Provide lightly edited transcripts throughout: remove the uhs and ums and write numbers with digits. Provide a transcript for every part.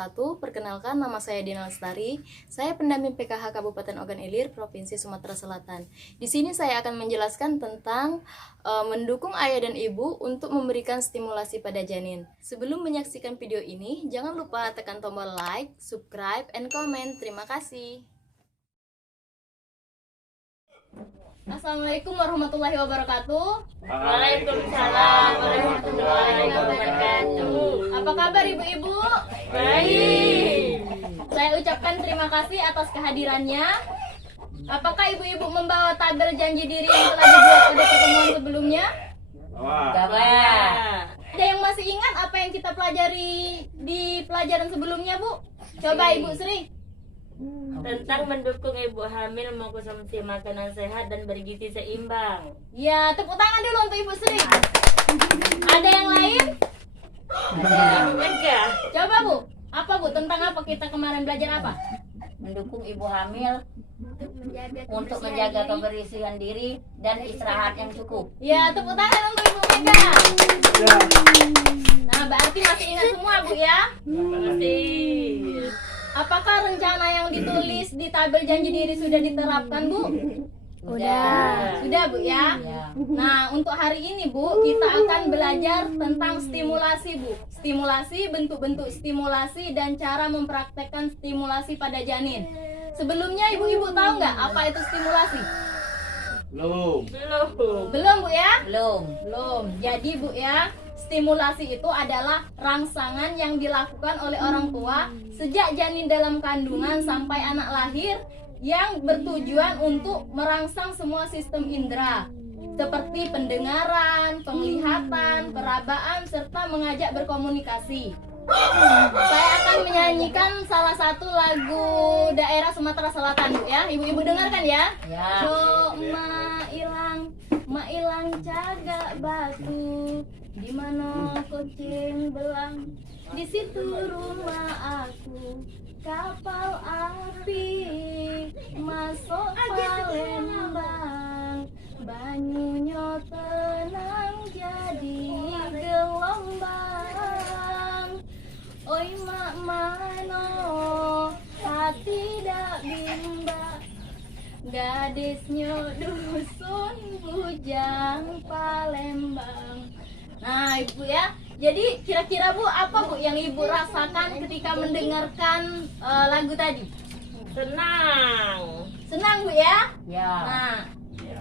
wabarakatuh. Perkenalkan, nama saya Dina Lestari. Saya pendamping PKH Kabupaten Ogan Ilir, Provinsi Sumatera Selatan. Di sini saya akan menjelaskan tentang mendukung ayah dan ibu untuk memberikan stimulasi pada janin. Sebelum menyaksikan video ini, jangan lupa tekan tombol like, subscribe, and comment. Terima kasih. Assalamualaikum warahmatullahi wabarakatuh. Waalaikumsalam warahmatullahi wabarakatuh. Apa kabar ibu-ibu? Baik. Saya ucapkan terima kasih atas kehadirannya. Apakah ibu-ibu membawa tabel janji diri yang telah dibuat pada pertemuan sebelumnya? Ada yang masih ingat apa yang kita pelajari di pelajaran sebelumnya, Bu? Coba Ibu Sri. Tentang mendukung ibu hamil mengkonsumsi makanan sehat dan bergizi seimbang. Ya, tepuk tangan dulu untuk Ibu Sri. Ada yang lain? Enggak. Coba Bu, apa Bu? Tentang apa kita kemarin belajar apa? Mendukung ibu hamil untuk menjaga kebersihan diri dan istirahat yang cukup. Ya, tepuk tangan untuk Ibu Mega. Nah, berarti masih ingat semua Bu ya? Masih. Apakah rencana yang ditulis di tabel janji diri sudah diterapkan Bu? Sudah Bu ya? Ya. Nah, untuk hari ini Bu, kita akan belajar tentang stimulasi Bu. Stimulasi, bentuk-bentuk stimulasi, dan cara mempraktekkan stimulasi pada janin. Sebelumnya ibu-ibu tahu nggak apa itu stimulasi? Belum. Belum Bu ya? Belum. Jadi Bu ya, stimulasi itu adalah rangsangan yang dilakukan oleh orang tua sejak janin dalam kandungan sampai anak lahir, yang bertujuan untuk merangsang semua sistem indera seperti pendengaran, penglihatan, perabaan, serta mengajak berkomunikasi. Saya akan menyanyikan salah satu lagu daerah Sumatera Selatan Bu ya. Ibu-ibu dengarkan ya. Ya. Do ma ilang caga batu, di mana kucing belang, di situ rumah aku. Kapal api masuk Palembang, banyunya tenang jadi gelombang. Oi mak mano hati dak bimbang, gadisnya dusun bujang Palembang. Nah Ibu ya, jadi kira-kira Bu, apa Bu yang Ibu rasakan ketika mendengarkan lagu tadi? Senang Bu ya? Ya. Nah,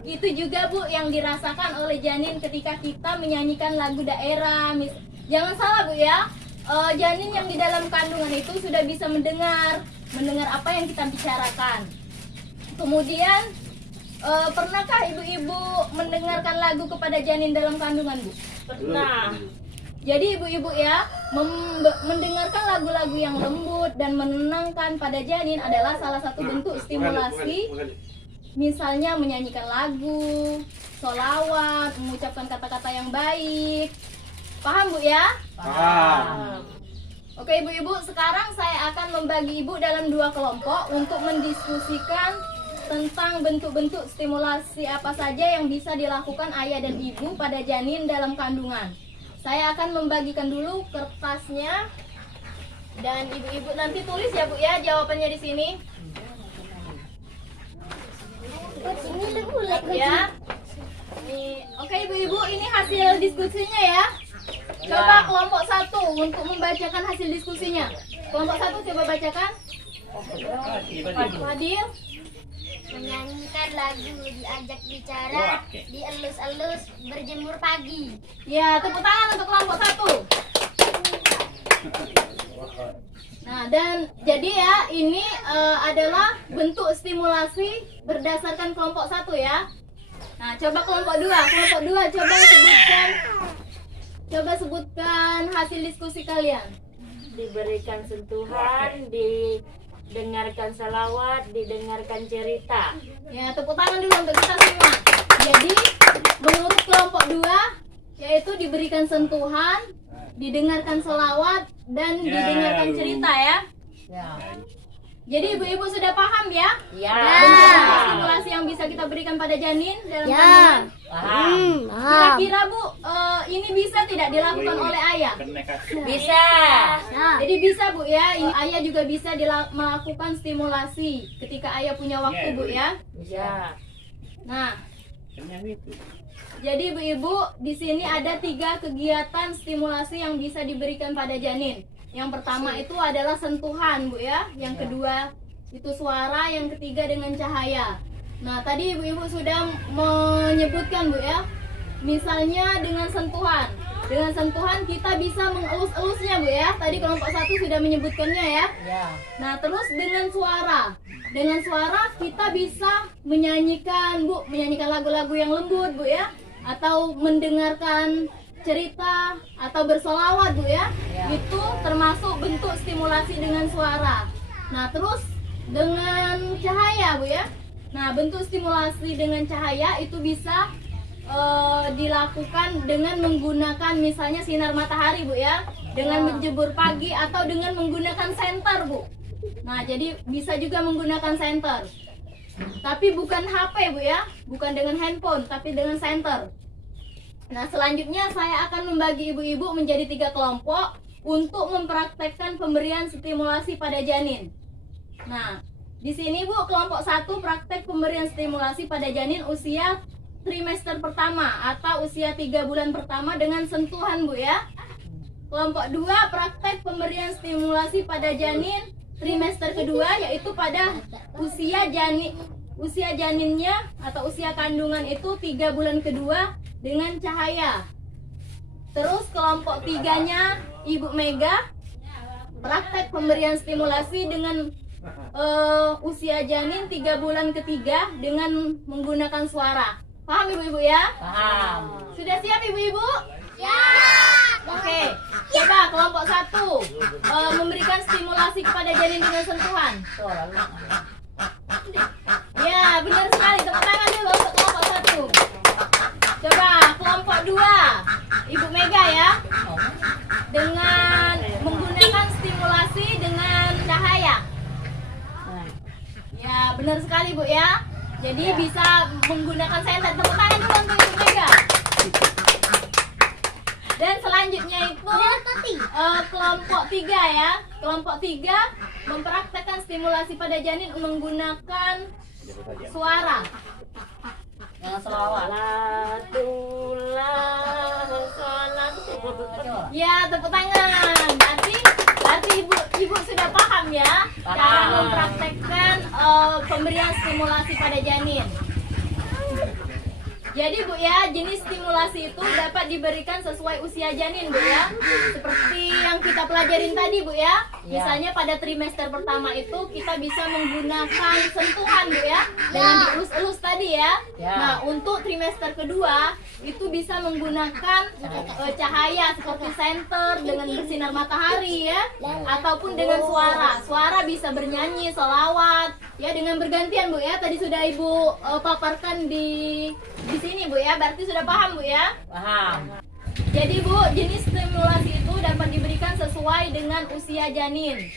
itu juga Bu yang dirasakan oleh janin ketika kita menyanyikan lagu daerah. Jangan salah Bu ya, janin yang di dalam kandungan itu sudah bisa mendengar apa yang kita bicarakan. Kemudian, pernahkah ibu-ibu mendengarkan lagu kepada janin dalam kandungan Bu? Pernah. Jadi ibu-ibu ya, mendengarkan lagu-lagu yang lembut dan menenangkan pada janin adalah salah satu bentuk stimulasi. Misalnya menyanyikan lagu, sholawat, mengucapkan kata-kata yang baik. Paham Bu ya? Paham. Oke ibu-ibu, sekarang saya akan membagi ibu dalam 2 kelompok untuk mendiskusikan tentang bentuk-bentuk stimulasi apa saja yang bisa dilakukan ayah dan ibu pada janin dalam kandungan. Saya akan membagikan dulu kertasnya, dan ibu-ibu nanti tulis ya Bu ya jawabannya di sini. Ya. Oke ibu-ibu, ini hasil diskusinya ya. Coba kelompok 1 untuk membacakan hasil diskusinya. Kelompok 1 coba bacakan. Fadil. Menyanyikan lagu, diajak bicara, dielus-elus, berjemur pagi. Ya, tepuk tangan untuk kelompok 1. Nah, dan jadi ya, ini adalah bentuk stimulasi berdasarkan kelompok 1 ya. Nah, coba kelompok 2. Kelompok 2 coba sebutkan hasil diskusi kalian. Diberikan sentuhan, didengarkan salawat, didengarkan cerita. Ya, tepuk tangan dulu untuk kita semua. Jadi, menurut kelompok 2 yaitu diberikan sentuhan, didengarkan selawat, dan didengarkan cerita ya. Ya. Jadi ibu-ibu sudah paham ya? Ya. Bentuk stimulasi yang yang bisa kita berikan pada janin dalam kandungan? Paham. Kira-kira Bu, ini bisa tidak dilakukan oleh ayah? Bisa. Jadi bisa Bu ya, ayah juga bisa melakukan stimulasi ketika ayah punya waktu Bu ya. Bisa. Nah, jadi ibu-ibu di sini ada 3 kegiatan stimulasi yang bisa diberikan pada janin. Yang pertama itu adalah sentuhan Bu ya, yang kedua itu suara, yang ketiga dengan cahaya. Nah tadi ibu-ibu sudah menyebutkan Bu ya, misalnya dengan sentuhan. Dengan sentuhan kita bisa mengelus-elusnya Bu ya. Tadi kelompok 1 sudah menyebutkannya ya. Nah terus dengan suara. Dengan suara kita bisa menyanyikan Bu, menyanyikan lagu-lagu yang lembut Bu ya, atau mendengarkan cerita atau bersolawat Bu ya. Itu termasuk bentuk stimulasi dengan suara. Nah terus dengan cahaya Bu ya. Nah bentuk stimulasi dengan cahaya itu bisa dilakukan dengan menggunakan misalnya sinar matahari Bu ya, dengan menjemur pagi atau dengan menggunakan senter Bu. Nah jadi bisa juga menggunakan senter, tapi bukan HP Bu ya, bukan dengan handphone tapi dengan senter. Nah selanjutnya saya akan membagi ibu-ibu menjadi 3 kelompok untuk mempraktekkan pemberian stimulasi pada janin. Nah di sini Bu, kelompok 1 praktek pemberian stimulasi pada janin usia trimester pertama atau usia 3 bulan pertama dengan sentuhan Bu ya. Kelompok 2 praktek pemberian stimulasi pada janin trimester kedua, yaitu pada usia janinnya atau usia kandungan itu 3 bulan kedua dengan cahaya. Terus kelompok 3-nya Ibu Mega praktek pemberian stimulasi dengan usia janin 3 bulan ketiga dengan menggunakan suara. Paham ibu-ibu ya? Paham. Sudah siap ibu-ibu? Ya. Oke, coba kelompok 1 memberikan stimulasi kepada janin dengan sentuhan. Ya, benar sekali. Tepuk tangan dulu untuk kelompok 1. Coba kelompok 2 Ibu Mega ya, dengan menggunakan stimulasi dengan cahaya. Ya, benar sekali Bu ya. Jadi bisa menggunakan senter. Tepuk tangan dulu untuk Ibu Mega. Dan selanjutnya itu kelompok 3 ya. Kelompok 3 mempraktekkan stimulasi pada janin menggunakan suara. Yang selawat. Ya, tepuk tangan. Berarti ibu sudah paham ya cara mempraktekkan pemberian stimulasi pada janin. Jadi Bu ya, jenis stimulasi itu dapat diberikan sesuai usia janin Bu ya. Seperti yang kita pelajarin tadi Bu ya. Misalnya pada trimester pertama itu kita bisa menggunakan sentuhan Bu ya, dengan dielus-elus tadi ya. Nah untuk trimester kedua itu bisa menggunakan cahaya seperti senter dengan bersinar matahari ya, ataupun dengan suara. Suara bisa bernyanyi, sholawat ya, dengan bergantian Bu ya. Tadi sudah Ibu paparkan di sini Bu ya, berarti sudah paham Bu ya? Paham. Jadi Bu, jenis stimulasi itu dapat diberikan sesuai dengan usia janin.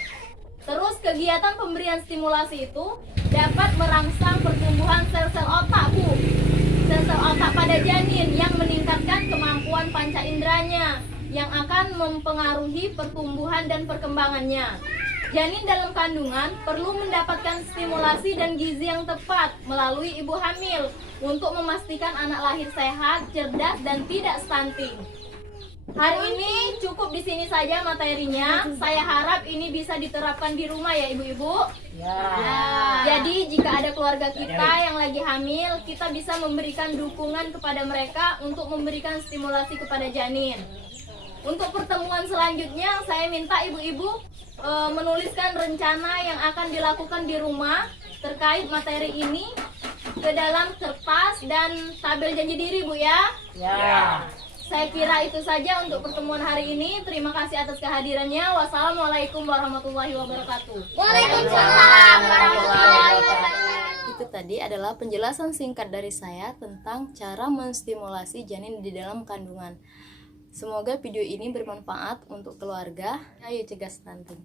Terus kegiatan pemberian stimulasi itu dapat merangsang pertumbuhan sel-sel otak Bu. Sel-sel otak pada janin yang meningkatkan kemampuan panca inderanya, yang akan mempengaruhi pertumbuhan dan perkembangannya. Janin dalam kandungan perlu mendapatkan stimulasi dan gizi yang tepat melalui ibu hamil untuk memastikan anak lahir sehat, cerdas, dan tidak stunting. Hari ini cukup di sini saja materinya. Saya harap ini bisa diterapkan di rumah ya ibu-ibu. Jadi jika ada keluarga kita yang lagi hamil, kita bisa memberikan dukungan kepada mereka untuk memberikan stimulasi kepada janin. Untuk pertemuan selanjutnya, saya minta ibu-ibu menuliskan rencana yang akan dilakukan di rumah terkait materi ini ke dalam kertas dan tabel janji diri Bu ya. Saya kira itu saja untuk pertemuan hari ini. Terima kasih atas kehadirannya. Wassalamualaikum warahmatullahi wabarakatuh. Waalaikumsalam warahmatullahi wabarakatuh. Itu tadi adalah penjelasan singkat dari saya tentang cara menstimulasi janin di dalam kandungan. Semoga video ini bermanfaat untuk keluarga. Ayo cegah stunting.